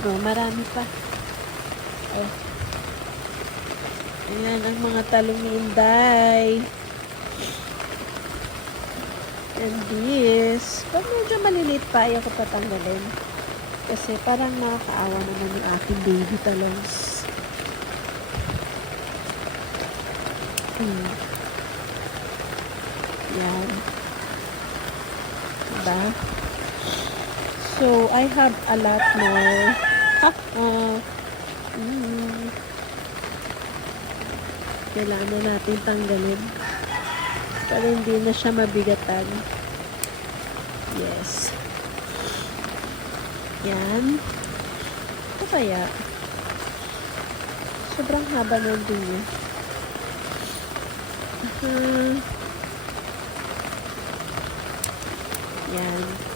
No, marami pa. Oh. Ayan ang mga talong ni Inday. And this, pag medyo maliliit pa, ayaw ko patanggalin. Kasi parang nakakaawa naman yung aking baby talongs. Yan. Diba? So, I have a lot more. Kailangan na natin tanggalin. Para hindi na siya mabigatan. Yes. Yan. Ito kaya. Sobrang haba ng dulo. Yan.